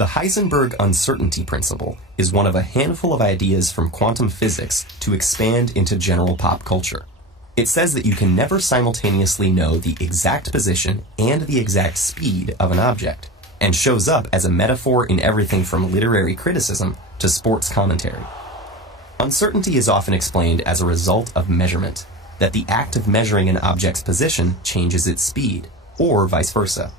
The Heisenberg uncertainty principle is one of a handful of ideas from quantum physics to expand into general pop culture. It says that you can never simultaneously know the exact position and the exact speed of an object, and shows up as a metaphor in everything from literary criticism to sports commentary. Uncertainty is often explained as a result of measurement, that the act of measuring an object's position changes its speed, or vice versa.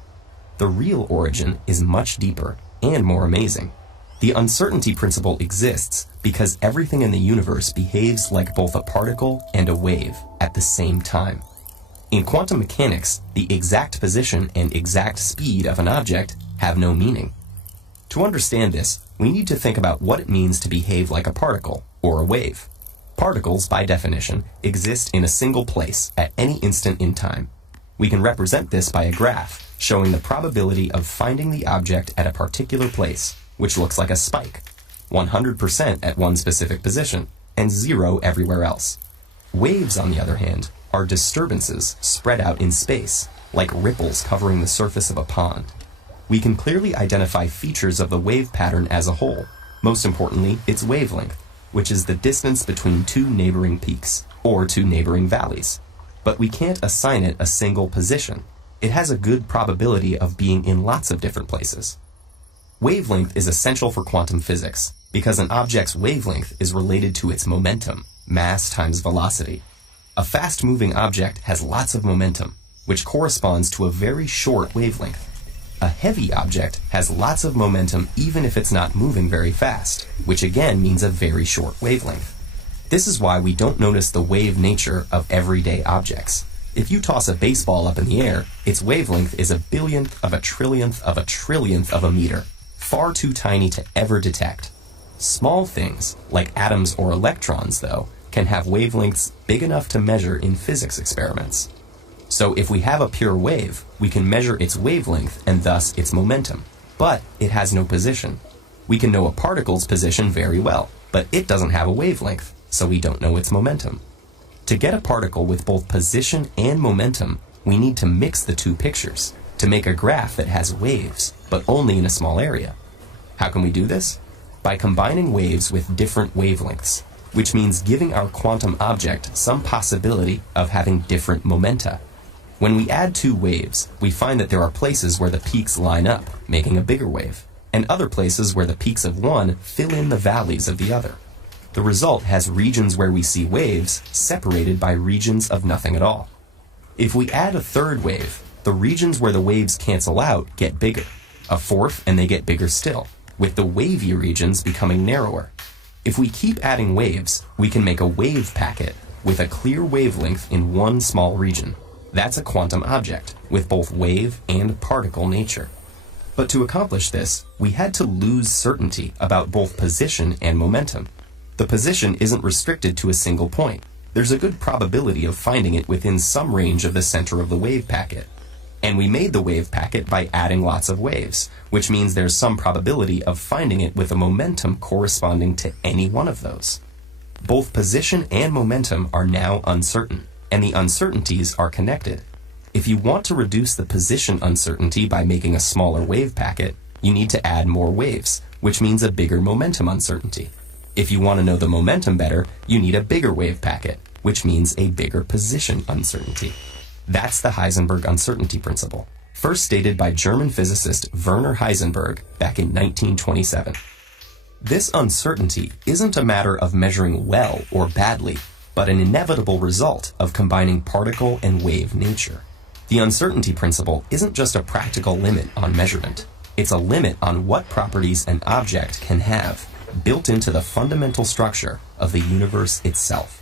The real origin is much deeper and more amazing. The uncertainty principle exists because everything in the universe behaves like both a particle and a wave at the same time. In quantum mechanics, the exact position and exact speed of an object have no meaning. To understand this, we need to think about what it means to behave like a particle or a wave. Particles, by definition, exist in a single place at any instant in time. We can represent this by a graph showing the probability of finding the object at a particular place, which looks like a spike, 100% at one specific position, and 0 everywhere else. Waves, on the other hand, are disturbances spread out in space, like ripples covering the surface of a pond. We can clearly identify features of the wave pattern as a whole, most importantly, its wavelength, which is the distance between two neighboring peaks, or two neighboring valleys. But we can't assign it a single position. It has a good probability of being in lots of different places. Wavelength is essential for quantum physics because an object's wavelength is related to its momentum, mass times velocity. A fast-moving object has lots of momentum, which corresponds to a very short wavelength. A heavy object has lots of momentum even if it's not moving very fast, which again means a very short wavelength. This is why we don't notice the wave nature of everyday objects. If you toss a baseball up in the air, its wavelength is a billionth of a trillionth of a trillionth of a meter, far too tiny to ever detect. Small things, like atoms or electrons, though, can have wavelengths big enough to measure in physics experiments. So if we have a pure wave, we can measure its wavelength and thus its momentum, but it has no position. We can know a particle's position very well, but it doesn't have a wavelength, so we don't know its momentum. To get a particle with both position and momentum, we need to mix the two pictures to make a graph that has waves, but only in a small area. How can we do this? By combining waves with different wavelengths, which means giving our quantum object some possibility of having different momenta. When we add two waves, we find that there are places where the peaks line up, making a bigger wave, and other places where the peaks of one fill in the valleys of the other. The result has regions where we see waves separated by regions of nothing at all. If we add a third wave, the regions where the waves cancel out get bigger, a fourth and they get bigger still, with the wavy regions becoming narrower. If we keep adding waves, we can make a wave packet with a clear wavelength in one small region. That's a quantum object, with both wave and particle nature. But to accomplish this, we had to lose certainty about both position and momentum. The position isn't restricted to a single point. There's a good probability of finding it within some range of the center of the wave packet. And we made the wave packet by adding lots of waves, which means there's some probability of finding it with a momentum corresponding to any one of those. Both position and momentum are now uncertain, and the uncertainties are connected. If you want to reduce the position uncertainty by making a smaller wave packet, you need to add more waves, which means a bigger momentum uncertainty. If you want to know the momentum better, you need a bigger wave packet, which means a bigger position uncertainty. That's the Heisenberg uncertainty principle, first stated by German physicist Werner Heisenberg back in 1927. This uncertainty isn't a matter of measuring well or badly, but an inevitable result of combining particle and wave nature. The uncertainty principle isn't just a practical limit on measurement. It's a limit on what properties an object can have, built into the fundamental structure of the universe itself.